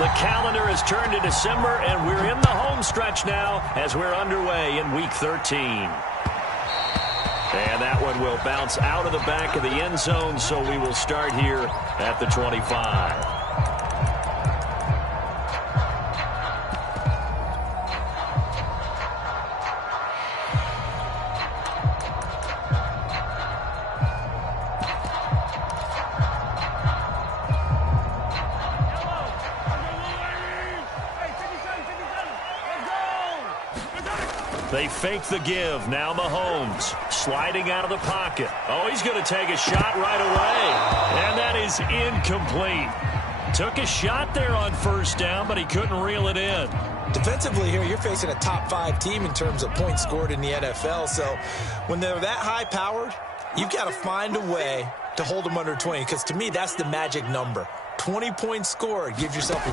The calendar has turned to December, and we're in the home stretch now as we're underway in Week 13. And that one will bounce out of the back of the end zone, so we will start here at the 25. They fake the give. Now Mahomes sliding out of the pocket. Oh, he's going to take a shot right away. And that is incomplete. Took a shot there on first down, but he couldn't reel it in. Defensively here, you're facing a top 5 team in terms of points scored in the NFL. So when they're that high-powered, you've got to find a way to hold them under 20. Because to me, that's the magic number. 20 points scored, you give yourself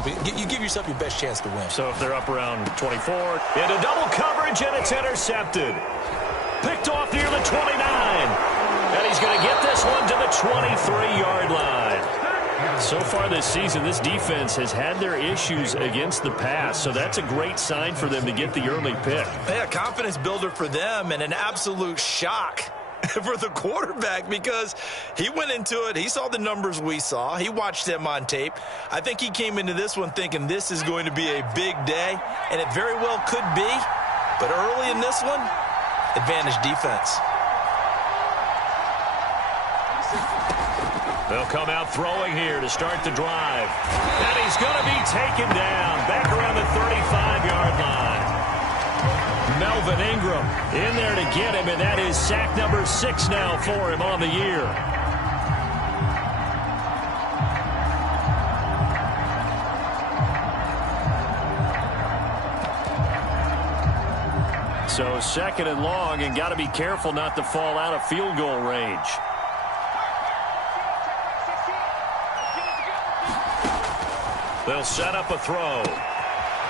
your best chance to win. So if they're up around 24, into double coverage, and it's intercepted. Picked off near the 29. And he's going to get this one to the 23-yard line. So far this season, this defense has had their issues against the pass, so that's a great sign for them to get the early pick. Yeah, confidence builder for them, and an absolute shock for the quarterback, because he went into it, he saw the numbers we saw, he watched them on tape. I think he came into this one thinking this is going to be a big day, and it very well could be, but early in this one, advantage defense. They'll come out throwing here to start the drive, and he's going to be taken down back around the 35-yard line. Melvin Ingram in there to get him, and that is sack number 6 now for him on the year. So second and long, and got to be careful not to fall out of field goal range. They'll set up a throw.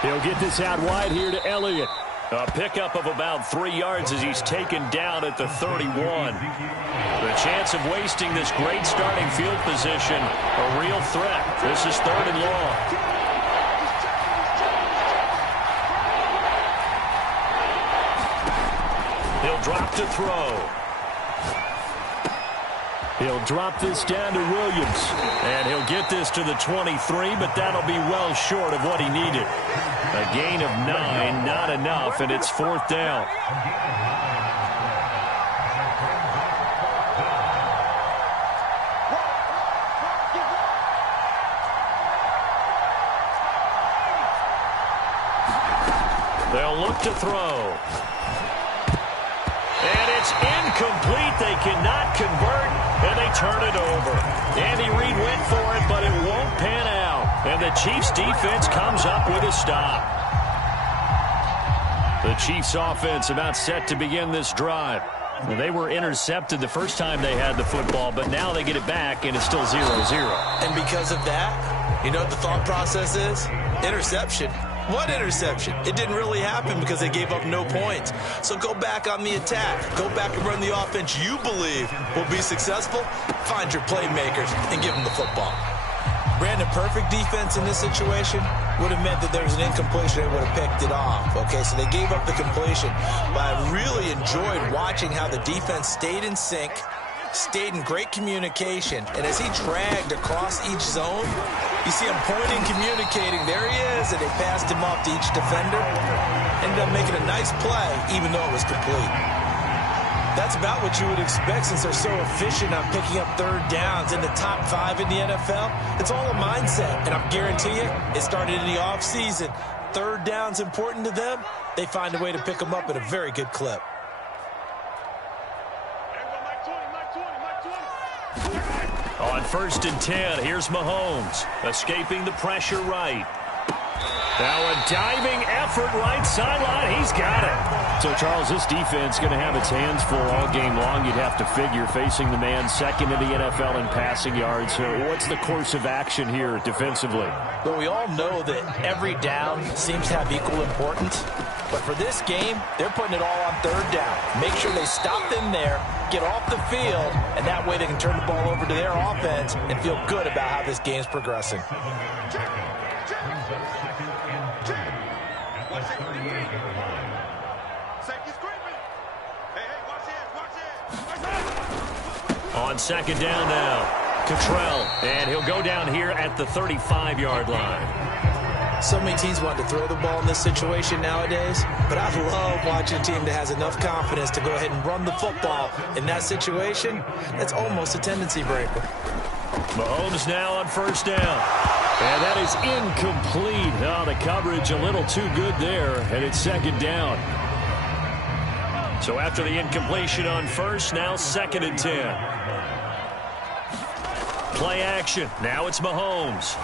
He'll get this out wide here to Elliott. A pickup of about 3 yards as he's taken down at the 31. The chance of wasting this great starting field position, a real threat. This is 3rd and long. He'll drop to throw. He'll drop this down to Williams. And he'll get this to the 23, but that'll be well short of what he needed. A gain of 9, not enough, and it's 4th down. They'll look to throw. And it's incomplete. They cannot convert, and they turn it over. Andy Reid went for it, but it won't pan out. And the Chiefs' defense comes up with a stop. The Chiefs' offense about set to begin this drive. Well, they were intercepted the first time they had the football, but now they get it back, and it's still 0-0. And because of that, you know what the thought process is? Interception. What interception? It didn't really happen because they gave up no points. So go back on the attack. Go back and run the offense you believe will be successful. Find your playmakers and give them the football. Brandon, perfect defense in this situation would have meant that there was an incompletion. They would have picked it off. Okay, so they gave up the completion. But I really enjoyed watching how the defense stayed in sync, stayed in great communication, and as he dragged across each zone, you see him pointing, communicating. There he is, and they passed him off to each defender. Ended up making a nice play, even though it was complete. That's about what you would expect since they're so efficient on picking up 3rd downs in the top 5 in the NFL. It's all a mindset, and I guarantee you, it started in the offseason. 3rd down's important to them. They find a way to pick them up at a very good clip. On 1st and 10, here's Mahomes, escaping the pressure right. Now a diving effort right sideline. He's got it. So, Charles, this defense going to have its hands full all game long, you'd have to figure, facing the man second in the NFL in passing yards. So what's the course of action here defensively? Well, we all know that every down seems to have equal importance. But for this game, they're putting it all on 3rd down. Make sure they stop them there, get off the field, and that way they can turn the ball over to their offense and feel good about how this game's progressing. On second down now, Cottrell, and he'll go down here at the 35-yard line. So many teams want to throw the ball in this situation nowadays, but I love watching a team that has enough confidence to go ahead and run the football. In that situation, that's almost a tendency breaker. Mahomes now on first down. And that is incomplete. Oh, the coverage a little too good there, and it's second down. So after the incompletion on first, now second and 10. Play action. Now it's Mahomes.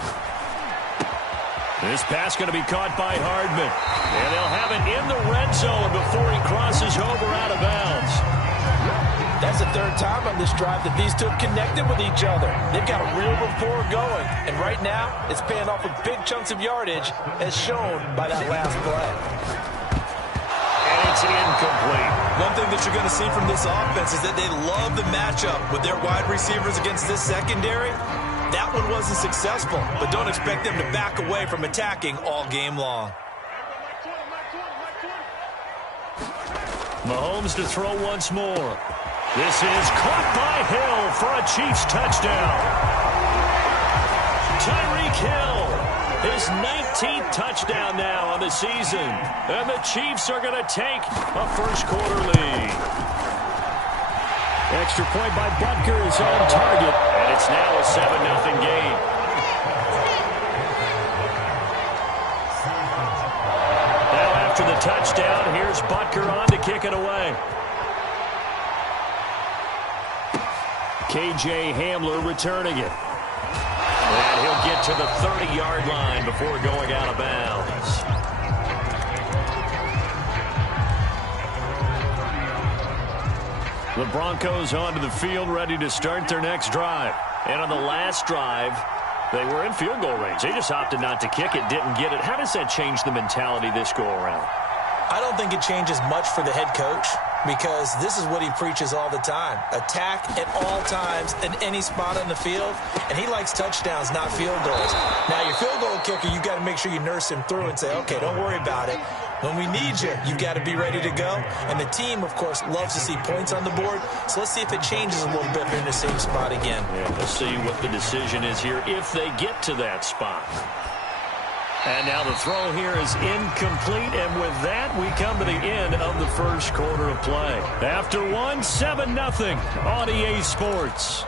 This pass going to be caught by Hardman. And they'll have it in the red zone before he crosses over out of bounds. That's the third time on this drive that these two have connected with each other. They've got a real rapport going. And right now, it's paying off with big chunks of yardage, as shown by that last play. And it's incomplete. One thing that you're going to see from this offense is that they love the matchup with their wide receivers against this secondary. That one wasn't successful, but don't expect them to back away from attacking all game long. Mahomes to throw once more. This is caught by Hill for a Chiefs touchdown. Tyreek Hill, his 19th touchdown now on the season. And the Chiefs are going to take a first-quarter lead. Extra point by Butker is on target, and it's now a 7-0 game. Now after the touchdown, here's Butker on to kick it away. KJ Hamler returning it. And he'll get to the 30-yard line before going out of bounds. The Broncos onto the field, ready to start their next drive. And on the last drive, they were in field goal range. They just opted not to kick it, didn't get it. How does that change the mentality this go-around? I don't think it changes much for the head coach, because this is what he preaches all the time. Attack at all times in any spot on the field, and he likes touchdowns, not field goals. Now, your field goal kicker, you got to make sure you nurse him through and say, okay, don't worry about it. When we need you, you've got to be ready to go. And the team, of course, loves to see points on the board. So let's see if it changes a little bit if they're in the same spot again. Yeah, we'll see what the decision is here if they get to that spot. And now the throw here is incomplete. And with that, we come to the end of the first quarter of play. After one, 7-0 on EA Sports.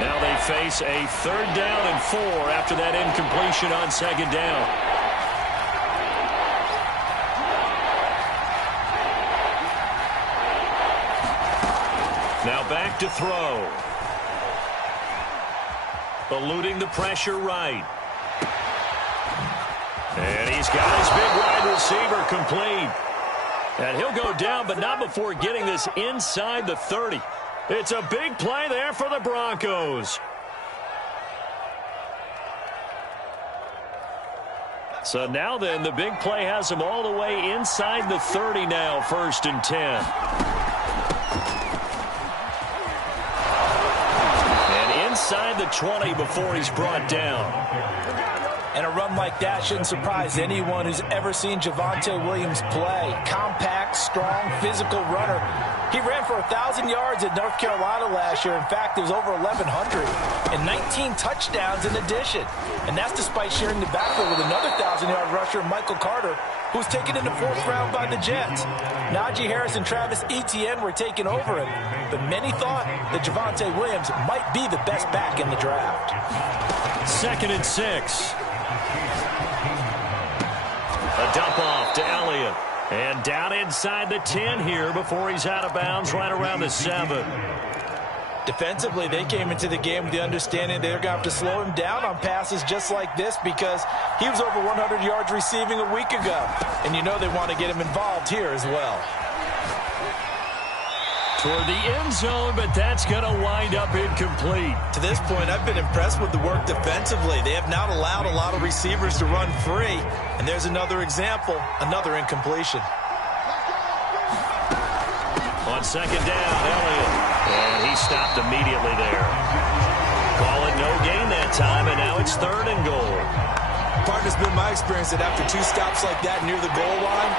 Now they face a 3rd down and 4 after that incompletion on 2nd down. Now back to throw. Eluding the pressure right. And he's got his big wide receiver complete. And he'll go down, but not before getting this inside the 30. It's a big play there for the Broncos. So now then, the big play has them all the way inside the 30 now, 1st and 10. And inside the 20 before he's brought down. And a run like that shouldn't surprise anyone who's ever seen Javonte Williams play. Compact, strong, physical runner. He ran for 1,000 yards at North Carolina last year. In fact, it was over 1,100. And 19 touchdowns in addition. And that's despite sharing the backfield with another 1,000-yard rusher, Michael Carter, who was taken in the 4th round by the Jets. Najee Harris and Travis Etienne were taking over him. But many thought that Javonte Williams might be the best back in the draft. 2nd and 6. A dump off to Elliott. And down inside the 10 here before he's out of bounds right around the 7. Defensively, they came into the game with the understanding they're going to have to slow him down on passes just like this because he was over 100 yards receiving a week ago. And you know they want to get him involved here as well. Toward the end zone, but that's going to wind up incomplete. To this point, I've been impressed with the work defensively. They have not allowed a lot of receivers to run free. And there's another example, another incompletion. On 2nd down, Elliott. And he stopped immediately there. call it no gain that time, and now it's 3rd and goal. Partner's been my experience that after 2 stops like that near the goal line,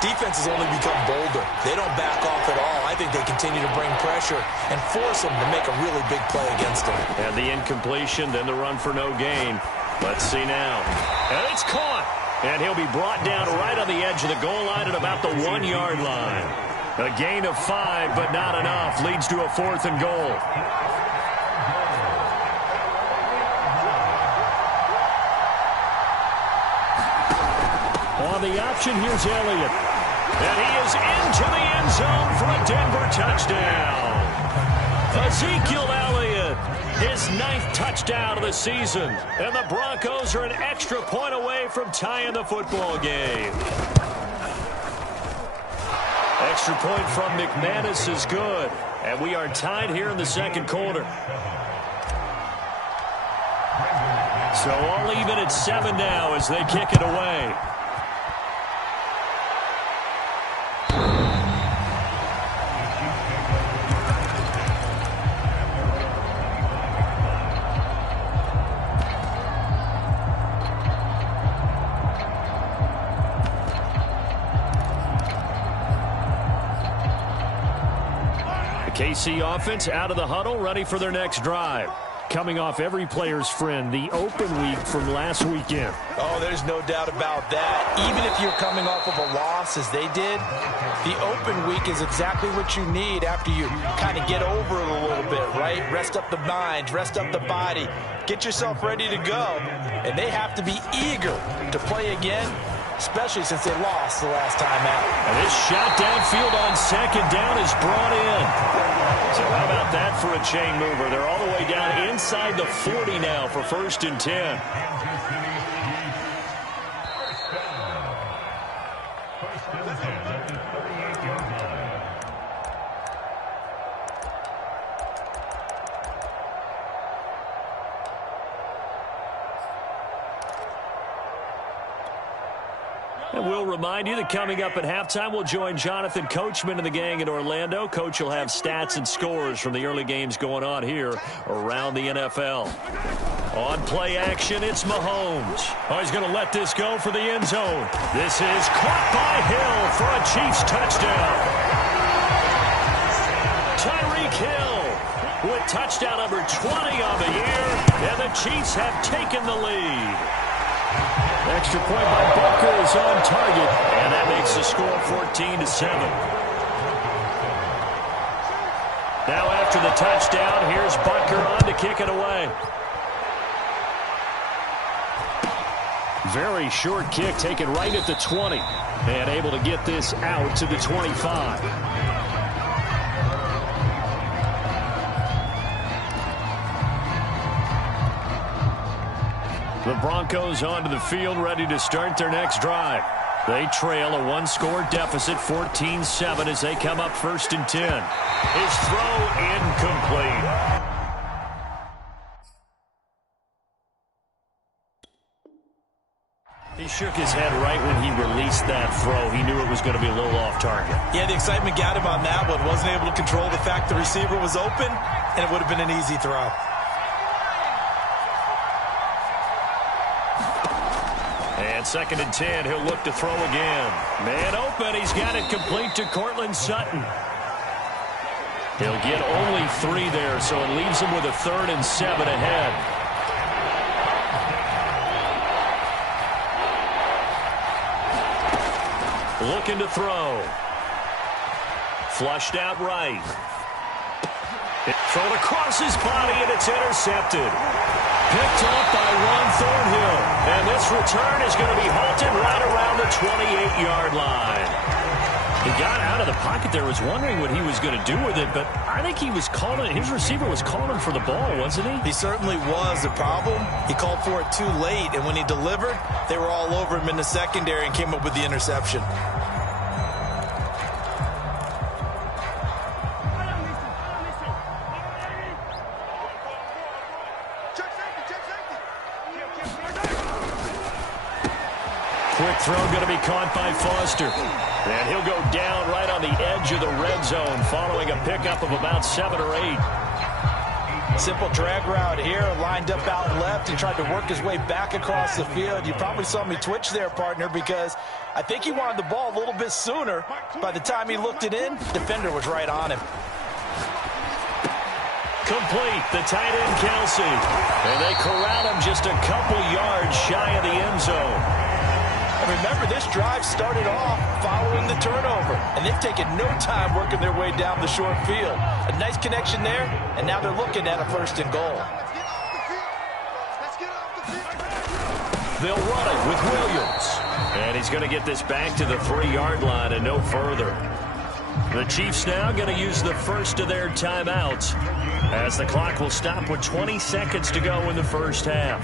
defense has only become bolder. They don't back off at all. I think they continue to bring pressure and force them to make a really big play against them. And the incompletion, then the run for no gain. Let's see now. And it's caught. And he'll be brought down right on the edge of the goal line at about the 1-yard line. A gain of 5, but not enough. Leads to a 4th and goal. On the option, here's Elliott. And he is into the end zone for a Denver touchdown. Ezekiel Elliott, his 9th touchdown of the season. And the Broncos are an extra point away from tying the football game. Extra point from McManus is good. And we are tied here in the 2nd quarter. So all even at 7 now as they kick it away. KC offense out of the huddle, ready for their next drive. Coming off every player's friend, the open week from last weekend. Oh, there's no doubt about that. Even if you're coming off of a loss as they did, the open week is exactly what you need after you kind of get over it a little bit, right? Rest up the mind, rest up the body, get yourself ready to go. And they have to be eager to play again, especially since they lost the last time out. And this shot downfield on 2nd down is brought in. So how about that for a chain mover? They're all the way down inside the 40 now for 1st and 10. And we'll remind you that coming up at halftime, we'll join Jonathan Coachman and the gang in Orlando. Coach will have stats and scores from the early games going on here around the NFL. On play action, it's Mahomes. Oh, he's going to let this go for the end zone. This is caught by Hill for a Chiefs touchdown. Tyreek Hill with touchdown number 20 on the year, and the Chiefs have taken the lead. Extra point by Butker is on target, and that makes the score 14-7. Now after the touchdown, here's Butker on to kick it away. Very short kick taken right at the 20, and able to get this out to the 25. The Broncos onto the field, ready to start their next drive. They trail a 1-score deficit, 14-7, as they come up 1st and 10. His throw incomplete. He shook his head right when he released that throw. He knew it was going to be a little off target. Yeah, the excitement got him on that one. Wasn't able to control the fact the receiver was open, and it would have been an easy throw. And 2nd and 10, he'll look to throw again. Man open, he's got it complete to Cortland Sutton. He'll get only 3 there, so it leaves him with a 3rd and 7 ahead. Looking to throw. Flushed out right. Thrown across his body, and it's intercepted. Picked up by Ron Thornhill. And this return is going to be halted right around the 28-yard line. He got out of the pocket there, was wondering what he was going to do with it, but I think he was calling, his receiver was calling for the ball, wasn't he? He certainly was. The problem, he called for it too late, and when he delivered, they were all over him in the secondary and came up with the interception. Quick throw going to be caught by Foster. And he'll go down right on the edge of the red zone following a pickup of about 7 or 8. Simple drag route here, lined up out left and tried to work his way back across the field. You probably saw me twitch there, partner, because I think he wanted the ball a little bit sooner. By the time he looked it in, defender was right on him. Complete, the tight end, Kelsey. And they corral him just a couple yards shy of the end zone. And remember, this drive started off following the turnover, and they've taken no time working their way down the short field. A nice connection there, and now they're looking at a 1st and goal. They'll run it with Williams. And he's going to get this back to the 3-yard line and no further. The Chiefs now going to use the first of their timeouts as the clock will stop with 20 seconds to go in the first half.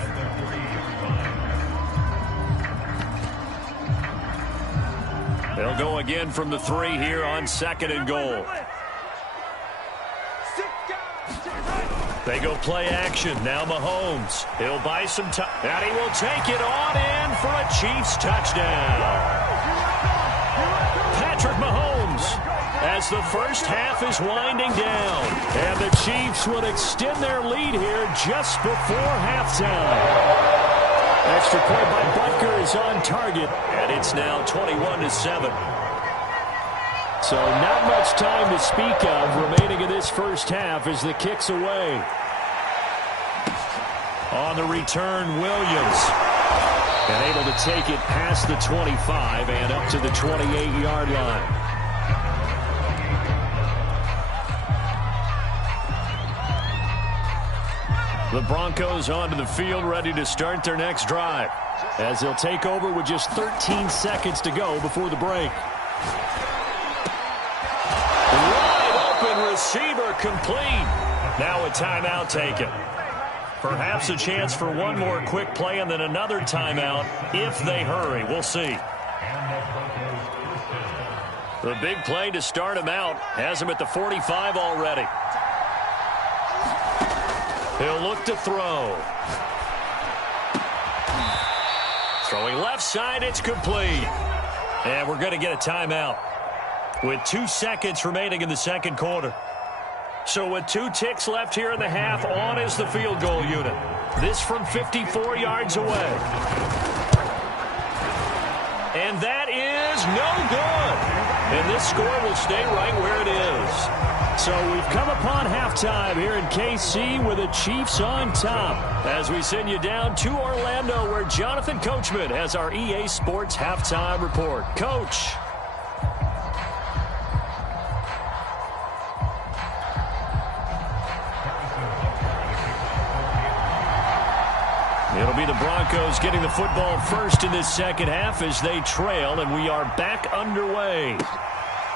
They'll go again from the 3 here on 2nd and goal. They go play action. Now Mahomes. He'll buy some time. And he will take it on in for a Chiefs touchdown. Patrick Mahomes, as the first half is winding down. And the Chiefs will extend their lead here just before halftime. Extra point by Butker is on target, and it's now 21-7. So not much time to speak of remaining in this first half as the kick's away. On the return, Williams. And able to take it past the 25 and up to the 28-yard line. The Broncos onto the field, ready to start their next drive, as they'll take over with just 13 seconds to go before the break. Wide open receiver complete. Now a timeout taken. Perhaps a chance for one more quick play and then another timeout if they hurry. We'll see. The big play to start him out has him at the 45 already. He'll look to throw. Throwing left side, it's complete. And we're going to get a timeout with 2 seconds remaining in the second quarter. So with 2 ticks left here in the half, on is the field goal unit. This from 54 yards away. And that is no good. And this score will stay right where it is. So we've come upon halftime here in KC with the Chiefs on top as we send you down to Orlando where Jonathan Coachman has our EA Sports halftime report. Coach. It'll be the Broncos getting the football first in this second half as they trail, and we are back underway.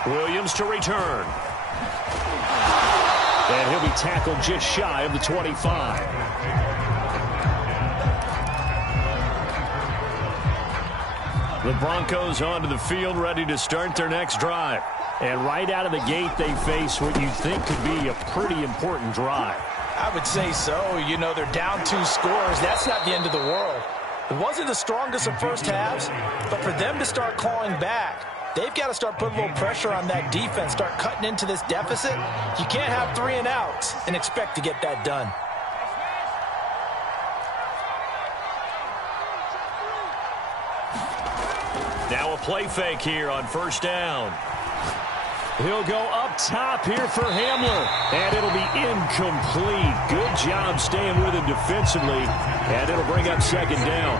Williams to return. And he'll be tackled just shy of the 25. The Broncos onto the field, ready to start their next drive. And right out of the gate, they face what you think could be a pretty important drive. I would say so. You know, they're down 2 scores. That's not the end of the world. It wasn't the strongest of first halves, but for them to start clawing back, they've got to start putting a little pressure on that defense, start cutting into this deficit. You can't have 3 and outs and expect to get that done. Now a play fake here on first down. He'll go up top here for Hamler, and it'll be incomplete. Good job staying with him defensively, and it'll bring up second down.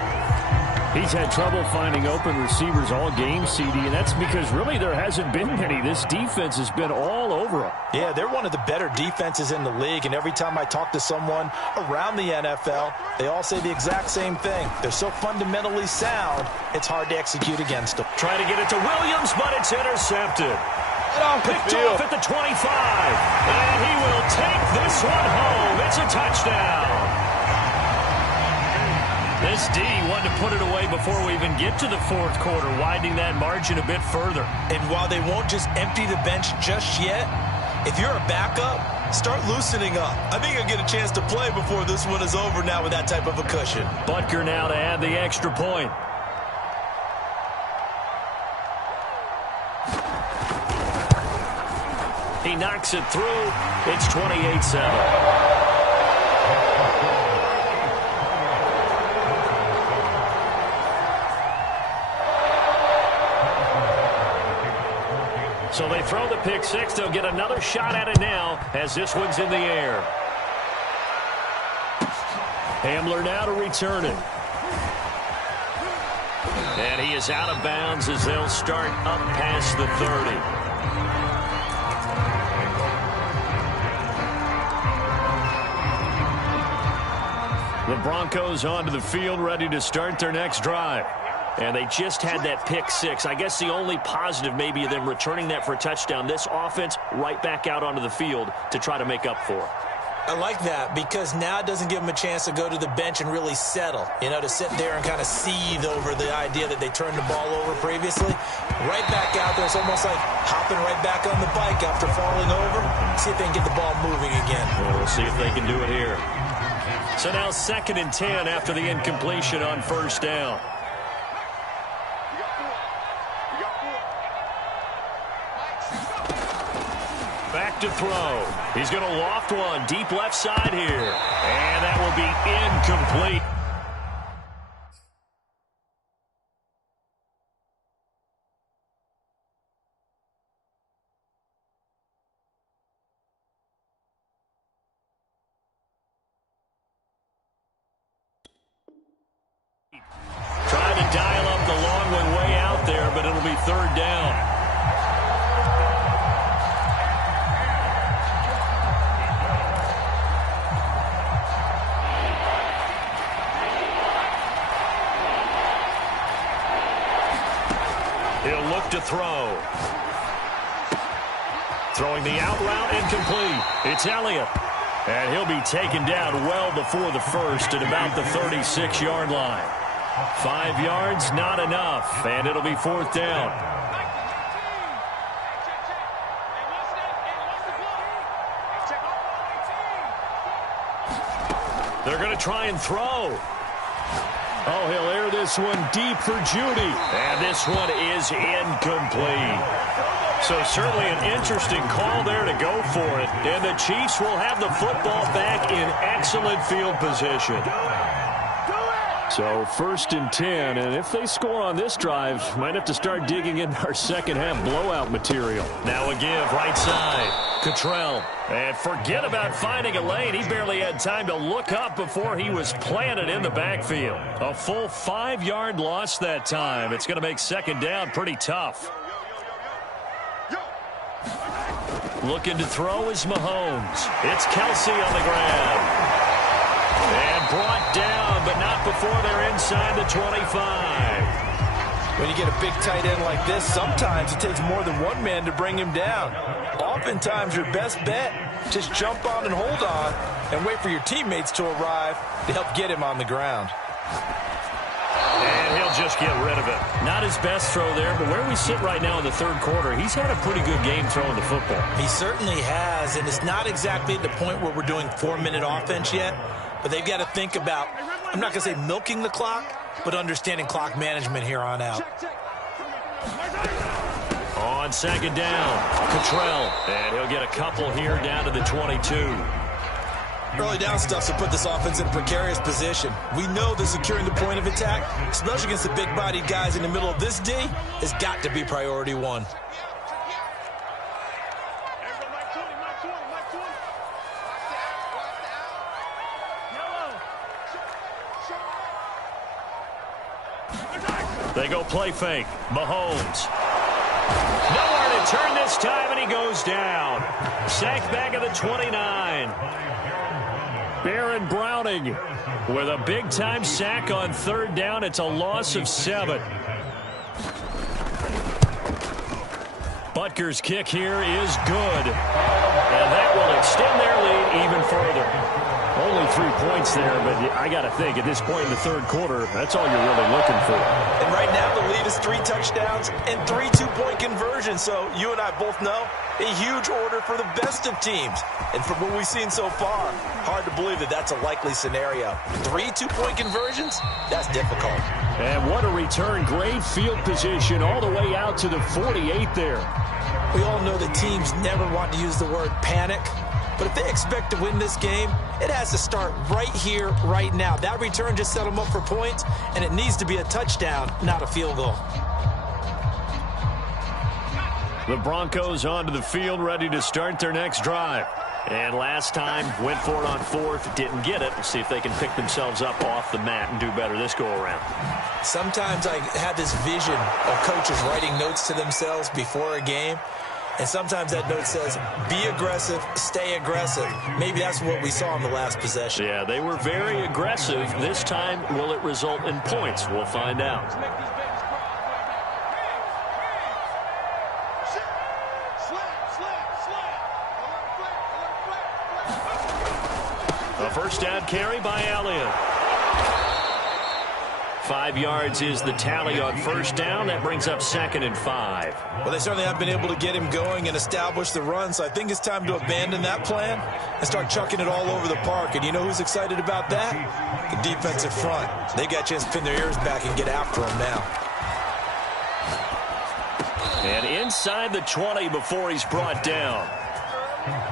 He's had trouble finding open receivers all game, CD, and that's because really there hasn't been many. This defense has been all over him. Yeah, they're one of the better defenses in the league, and every time I talk to someone around the NFL, they all say the exact same thing. They're so fundamentally sound, it's hard to execute against them. Trying to get it to Williams, but it's intercepted. Picked off at the 25, and he will take this one home. It's a touchdown. This D wanted to put it away before we even get to the fourth quarter, widening that margin a bit further. And while they won't just empty the bench just yet, if you're a backup, start loosening up. I think you'll get a chance to play before this one is over now with that type of a cushion. Butker now to add the extra point. He knocks it through. It's 28-7. So they throw the pick six. They'll get another shot at it now as this one's in the air. Hamler now to return it. And he is out of bounds as they'll start up past the 30. The Broncos onto the field, ready to start their next drive. And they just had that pick six. I guess the only positive maybe of them returning that for a touchdown. This offense right back out onto the field to try to make up for it. I like that because now it doesn't give them a chance to go to the bench and really settle, to sit there and kind of seethe over the idea that they turned the ball over previously. Right back out there, it's almost like hopping right back on the bike after falling over. See if they can get the ball moving again. Well, we'll see if they can do it here. So now 2nd and 10 after the incompletion on first down. Back to throw. He's going to loft one deep left side here. And that will be incomplete. Trying to dial up the long one way out there, but it'll be 3rd down. He'll look to throw. Throwing the out route incomplete. It's Elliott. And he'll be taken down well before the first at about the 36-yard line. 5 yards, not enough. And it'll be 4th down. They're going to try and throw. Oh, he'll air this one deep for Judy. And this one is incomplete. So certainly an interesting call there to go for it. And the Chiefs will have the football back in excellent field position. So 1st and 10, and if they score on this drive, might have to start digging in our second half blowout material. Now a give right side. Cottrell. And forget about finding a lane. He barely had time to look up before he was planted in the backfield. A full 5-yard loss that time. It's going to make 2nd down pretty tough. Looking to throw is Mahomes. It's Kelsey on the ground. And brought down, but not before they're inside the 25. When you get a big tight end like this, sometimes it takes more than one man to bring him down. Oftentimes, your best bet, just jump on and hold on and wait for your teammates to arrive to help get him on the ground. And he'll just get rid of it. Not his best throw there, but where we sit right now in the 3rd quarter, he's had a pretty good game throwing the football. He certainly has, and it's not exactly at the point where we're doing 4-minute offense yet, but they've got to think about, I'm not going to say milking the clock, but understanding clock management here on out. On 2nd down, Cottrell. And he'll get a couple here down to the 22. Early down stuff to put this offense in a precarious position. We know that securing the point of attack, especially against the big-bodied guys in the middle of this D, has got to be priority one. They go play fake. Mahomes. Nowhere to turn this time, and he goes down. Sacked back at the 29. Baron Browning with a big-time sack on 3rd down. It's a loss of 7. Butker's kick here is good. And that will extend their lead even further. Only 3 points there, but I got to think at this point in the 3rd quarter, that's all you're really looking for. And right now the lead is 3 touchdowns and 3 two-point conversions. So you and I both know a huge order for the best of teams. And from what we've seen so far, hard to believe that that's a likely scenario. 3 two-point conversions? That's difficult. And what a return. Great field position all the way out to the 48 there. We all know that teams never want to use the word panic, But if they expect to win this game, it has to start right here, right now. That return just set them up for points, and it needs to be a touchdown, not a field goal. The Broncos onto the field, ready to start their next drive. And last time, went for it on fourth, didn't get it. We'll see if they can pick themselves up off the mat and do better this go-around. Sometimes I have this vision of coaches writing notes to themselves before a game. And sometimes that note says, be aggressive, stay aggressive. Maybe that's what we saw in the last possession. Yeah, they were very aggressive. This time, will it result in points? We'll find out. A first down carry by Elliott. 5 yards is the tally on first down. That brings up 2nd and 5. Well, they certainly have been able to get him going and establish the run, so I think it's time to abandon that plan and start chucking it all over the park. And you know who's excited about that? The defensive front. They got a chance to pin their ears back and get after him now. And inside the 20 before he's brought down.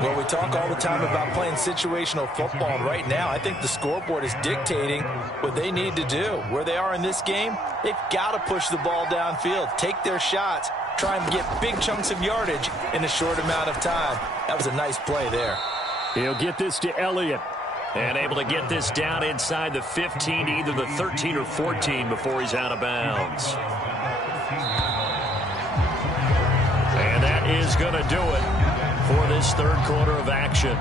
Well, we talk all the time about playing situational football, and right now I think the scoreboard is dictating what they need to do. Where they are in this game, they've got to push the ball downfield, take their shots, try and get big chunks of yardage in a short amount of time. That was a nice play there. He'll get this to Elliott. And able to get this down inside the 15, either the 13 or 14 before he's out of bounds. And that is going to do it for this third quarter of action.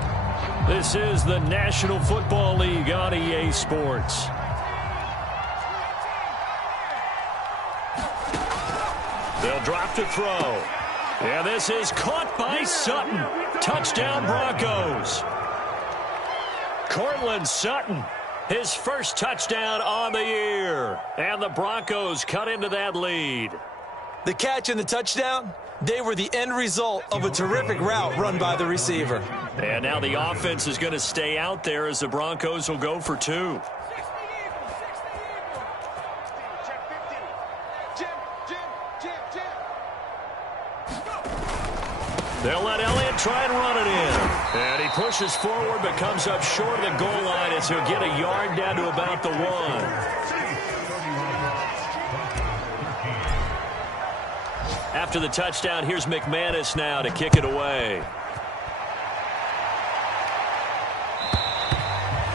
This is the National Football League on EA Sports. They'll drop to throw. And this is caught by Sutton. Touchdown Broncos. Cortland Sutton, his first touchdown on the year. And the Broncos cut into that lead. The catch and the touchdown, they were the end result of a terrific route run by the receiver. And now the offense is going to stay out there as the Broncos will go for 2. They'll let Elliott try and run it in. And he pushes forward but comes up short of the goal line as he'll get a yard down to about the 1. After the touchdown, here's McManus now to kick it away.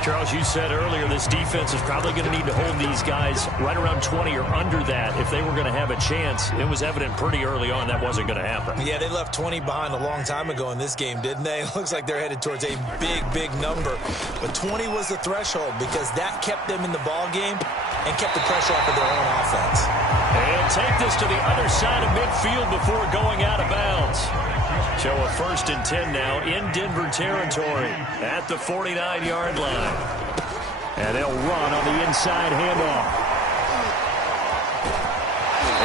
Charles, you said earlier this defense is probably going to need to hold these guys right around 20 or under that if they were going to have a chance. It was evident pretty early on that wasn't going to happen. Yeah, they left 20 behind a long time ago in this game, didn't they? It looks like they're headed towards a big, big number. But 20 was the threshold because that kept them in the ball game and kept the pressure off of their own offense. And take this to the other side of midfield before going out of bounds. So a 1st and 10 now in Denver territory at the 49-yard line. And they'll run on the inside handoff.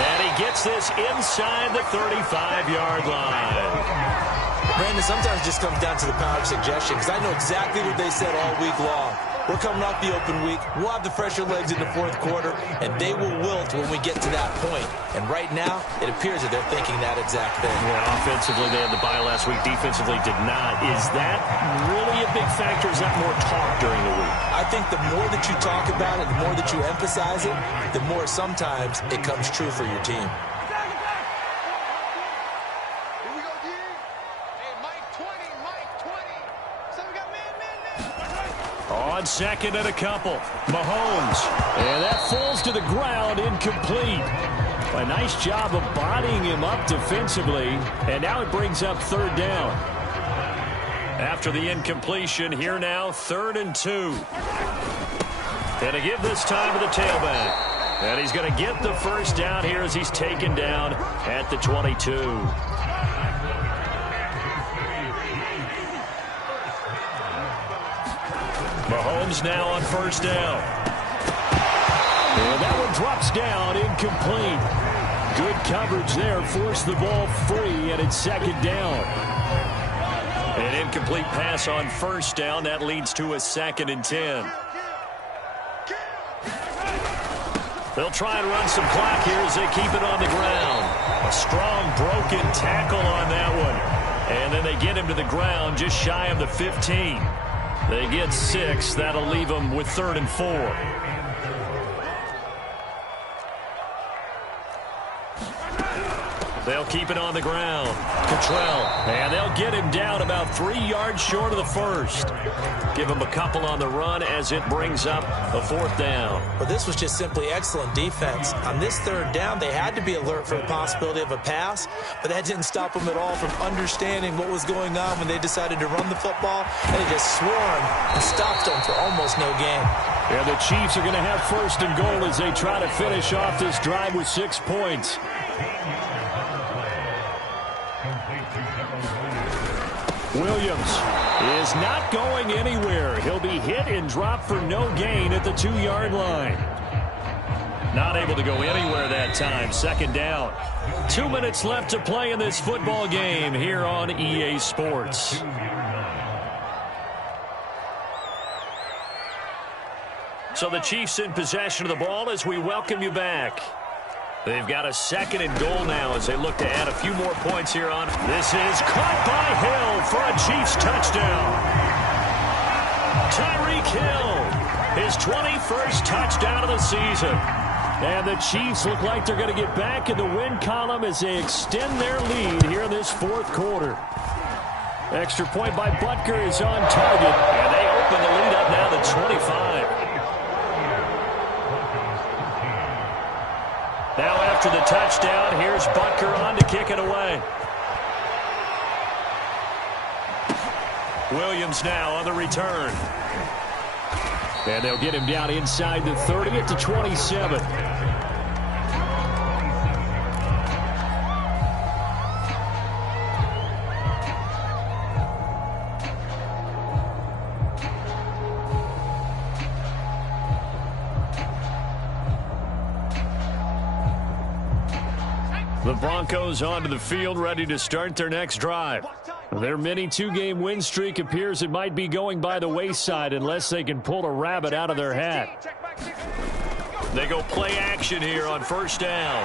And he gets this inside the 35-yard line. Brandon, sometimes it just comes down to the power of suggestion because I know exactly what they said all week long. We're coming off the open week. We'll have the fresher legs in the fourth quarter, and they will wilt when we get to that point. And right now, it appears that they're thinking that exact thing. Yeah, offensively, they had the bye last week. Defensively, did not. Is that really a big factor? Is that more talk during the week? I think the more that you talk about it, the more that you emphasize it, the more sometimes it comes true for your team. On 2nd and a couple, Mahomes. And that falls to the ground, incomplete. A nice job of bodying him up defensively. And now it brings up 3rd down. After the incompletion, here now, 3rd and 2. And to give this time to the tailback. And he's going to get the first down here as he's taken down at the 22. Mahomes now on 1st down. And that one drops down, incomplete. Good coverage there, forced the ball free, and it's 2nd down. An incomplete pass on 1st down. That leads to a 2nd and 10. They'll try and run some clock here as they keep it on the ground. A strong broken tackle on that one. And then they get him to the ground just shy of the 15. They get 6. That'll leave them with 3rd and 4. They'll keep it on the ground. Cottrell. And they'll get him down about 3 yards short of the first. Give him a couple on the run as it brings up a 4th down. Well, this was just simply excellent defense. On this 3rd down, they had to be alert for the possibility of a pass, but that didn't stop them at all from understanding what was going on when they decided to run the football, and they just swarmed and stopped them for almost no gain. And the Chiefs are going to have 1st and goal as they try to finish off this drive with 6 points. Williams is not going anywhere. He'll be hit and dropped for no gain at the 2-yard line. Not able to go anywhere that time. 2nd down. 2 minutes left to play in this football game here on EA Sports. So the Chiefs in possession of the ball as we welcome you back. They've got a 2nd and goal now as they look to add a few more points here on. This is caught by Hill for a Chiefs touchdown. Tyreek Hill, his 21st touchdown of the season. And the Chiefs look like they're going to get back in the win column as they extend their lead here in this 4th quarter. Extra point by Butker is on target, and they open the lead up now to 25. Now after the touchdown, here's Butker on to kick it away. Williams now on the return. And they'll get him down inside the 30 at the 27. The Broncos onto the field, ready to start their next drive. Their mini 2-game win streak appears it might be going by the wayside unless they can pull a rabbit out of their hat. They go play action here on 1st down.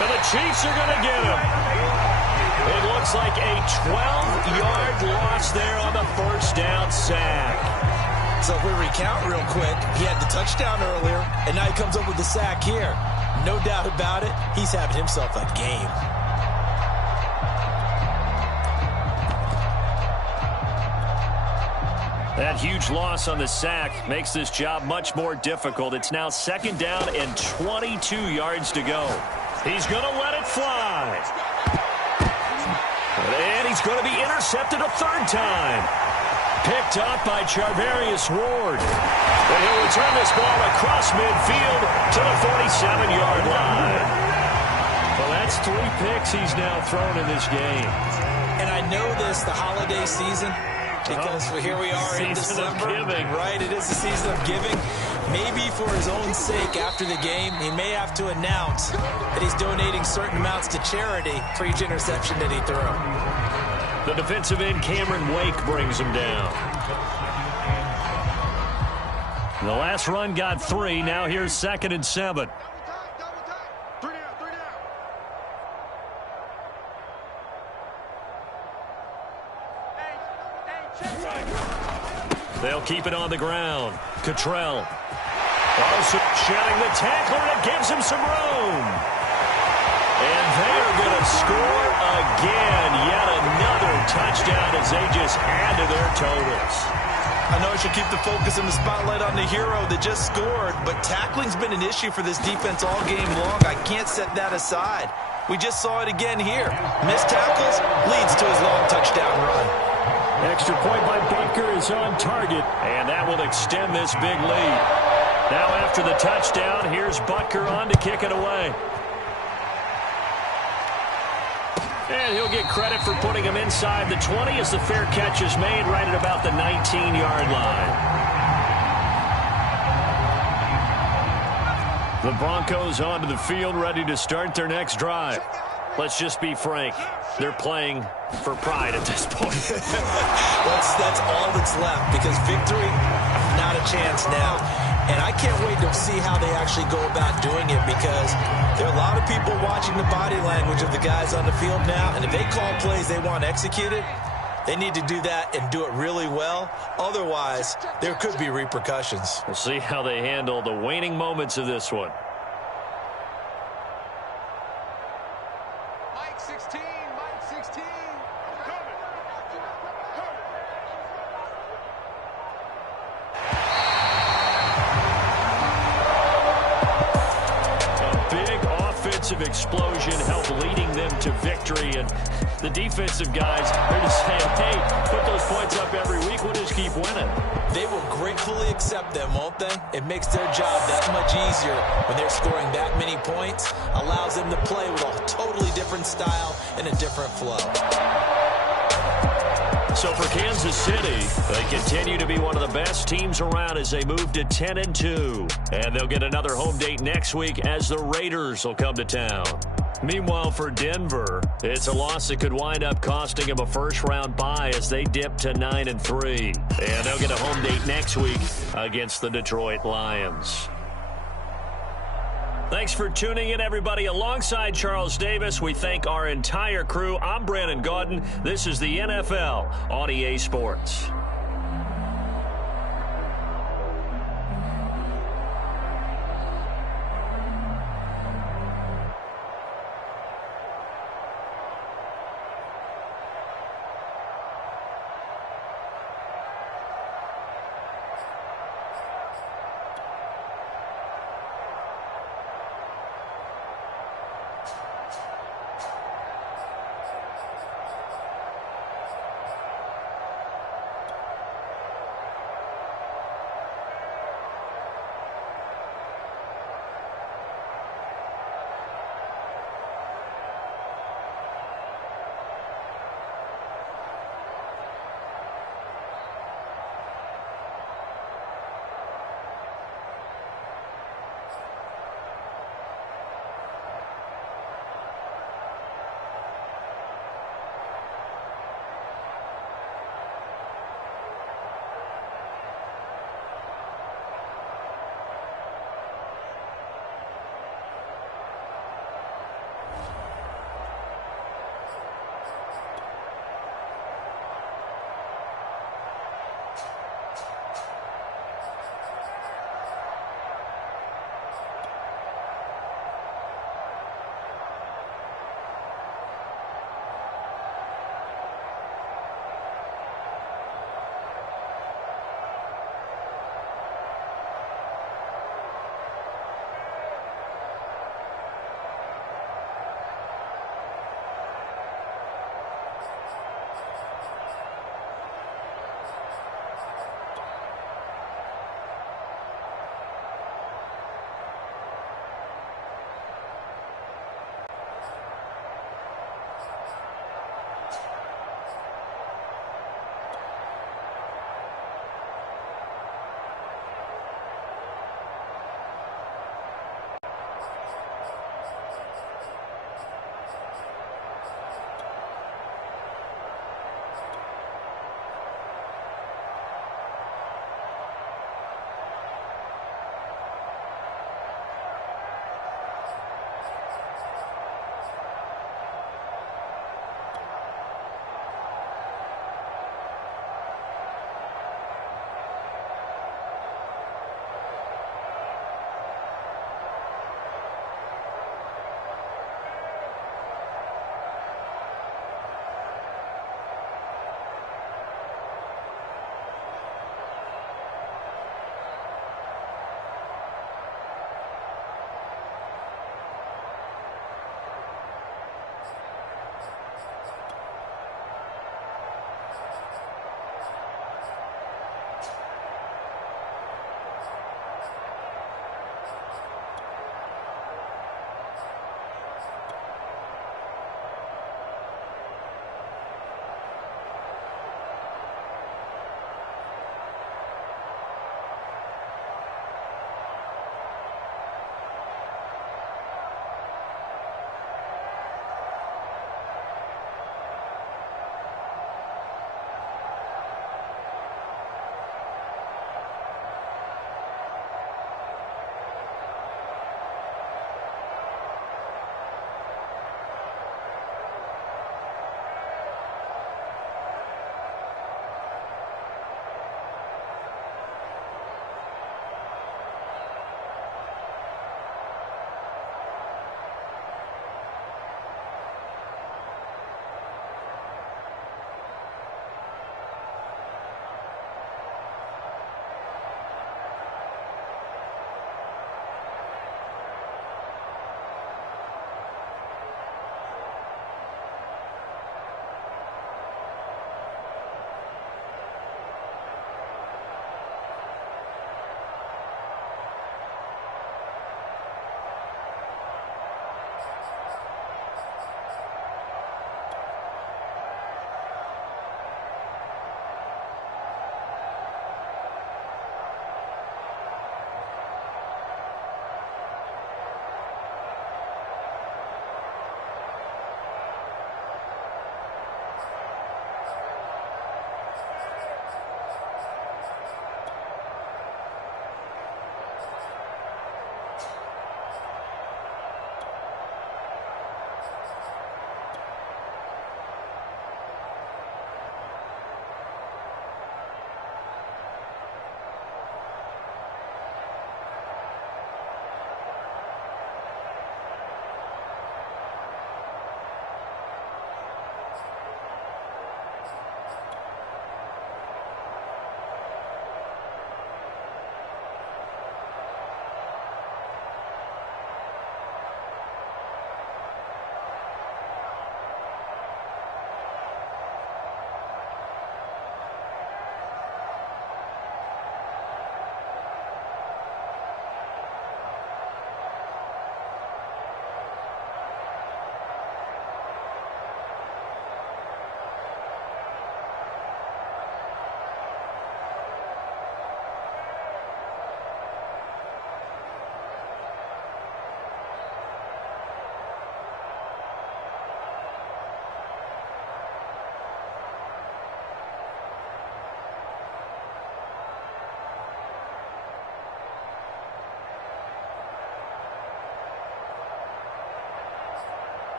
And the Chiefs are going to get him. It looks like a 12-yard loss there on the 1st down sack. So if we recount real quick, he had the touchdown earlier, and now he comes up with the sack here. No doubt about it, he's having himself a game. That huge loss on the sack makes this job much more difficult. It's now 2nd down and 22 yards to go. He's going to let it fly. And he's going to be intercepted a 3rd time. Picked up by Charvarius Ward. And he'll return this ball across midfield to the 47-yard line. Well, that's 3 picks he's now thrown in this game. And I know this, the holiday season, because here we are in December. Right, it is the season of giving. Maybe for his own sake after the game, he may have to announce that he's donating certain amounts to charity for each interception that he threw. The defensive end, Cameron Wake, brings him down. The last run got 3. Now here's 2nd and 7. They'll keep it on the ground. Cottrell. Also shedding the tackler that gives him some room. And they are going to score again. Yet another touchdown as they just add to their totals. I know I should keep the focus and the spotlight on the hero that just scored, but tackling's been an issue for this defense all game long. I can't set that aside. We just saw it again here. Missed tackles leads to his long touchdown run. Extra point by Butker is on target, and that will extend this big lead. Now after the touchdown, here's Butker on to kick it away. And he'll get credit for putting him inside the 20 as the fair catch is made right at about the 19-yard line. The Broncos onto the field, ready to start their next drive. Let's just be frank. They're playing for pride at this point. That's all that's left, because victory not a chance now. And I can't wait to see how they actually go about doing it, because there are a lot of people watching the body language of the guys on the field now, and if they call plays they want executed, they need to do that and do it really well. Otherwise, there could be repercussions. We'll see how they handle the waning moments of this one. Mike 16, Mike 16. Offensive explosion helped leading them to victory, and the defensive guys are just saying, hey, put those points up every week, we'll just keep winning. They will gratefully accept them, won't they? It makes their job that much easier when they're scoring that many points, allows them to play with a totally different style and a different flow. So for Kansas City, they continue to be one of the best teams around as they move to 10-2. And they'll get another home date next week as the Raiders will come to town. Meanwhile, for Denver, it's a loss that could wind up costing them a first-round bye as they dip to 9-3. And they'll get a home date next week against the Detroit Lions. Thanks for tuning in, everybody. Alongside Charles Davis, we thank our entire crew. I'm Brandon Gaudin. This is the NFL on EA Sports.